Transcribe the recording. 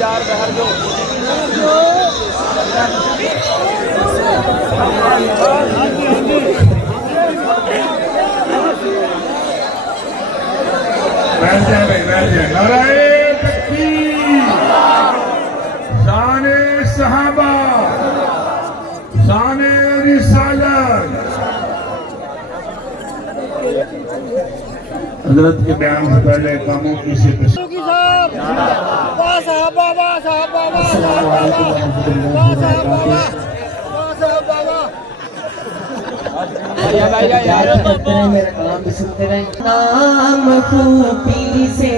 यार बाहर जो बैठ जाए भाई, बैठ जाए। नाराए तकबीर, शाने सहाबा, शाने रिसालत। हजरत के बयान से पहले कामों की से मेरा काम भी सुनते रहे। नाम खूबी से